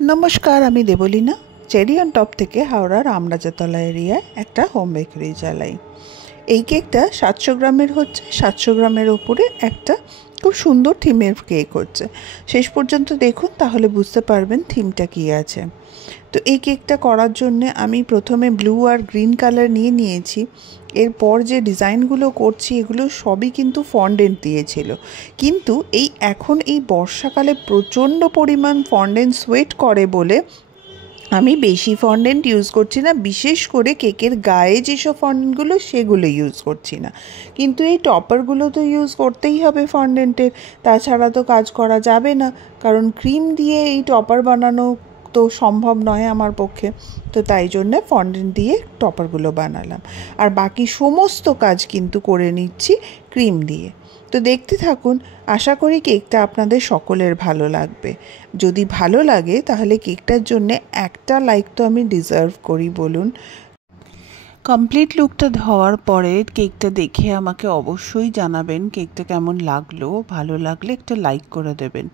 নমস্কার, আমি Debolina. Cherry on top থেকে হাওড়ার আমরাজাতলা এরিয়ায় একটা হোম বেকারি চালাই। এই কেকটা 700 গ্রামের হচ্ছে। 700 গ্রামের ওপরে একটা খুব সুন্দর থিমের কেক হচ্ছে। শেষ পর্যন্ত দেখুন, তাহলে বুঝতে পারবেন থিমটা কী আছে। তো এই কেকটা করার জন্যে আমি প্রথমে ব্লু আর গ্রিন কালার নিয়েছি। এরপর যে ডিজাইনগুলো করছি এগুলো সবই কিন্তু ফন্ডেন্ট দিয়েছিল, কিন্তু এখন এই বর্ষাকালে প্রচণ্ড পরিমাণ ফন্ডেন্ট সোয়েট করে বলে আমি বেশি ফন্ডেন্ট ইউজ করছি না। বিশেষ করে কেকের গায়ে যেসব ফন্ডেন্টগুলো সেগুলো ইউজ করছি না, কিন্তু এই টপারগুলো তো ইউজ করতেই হবে ফন্ডেন্টের, তাছাড়া তো কাজ করা যাবে না। কারণ ক্রিম দিয়ে এই টপার বানানো তো সম্ভব নয় আমার পক্ষে। তো তাই জন্যে ফন্ডেন্ট দিয়ে টপারগুলো বানালাম, আর বাকি সমস্ত কাজ কিন্তু করে নিচ্ছি ক্রিম দিয়ে। তো দেখতে থাকুন, আশা করি কেকটা আপনাদের সকলের ভালো লাগবে। যদি ভালো লাগে তাহলে কেকটার জন্যে একটা লাইক তো আমি ডিজার্ভ করি, বলুন। কমপ্লিট লুকটা হওয়ার পরে কেকটা দেখে আমাকে অবশ্যই জানাবেন কেকটা কেমন লাগলো। ভালো লাগলে একটা লাইক করে দেবেন।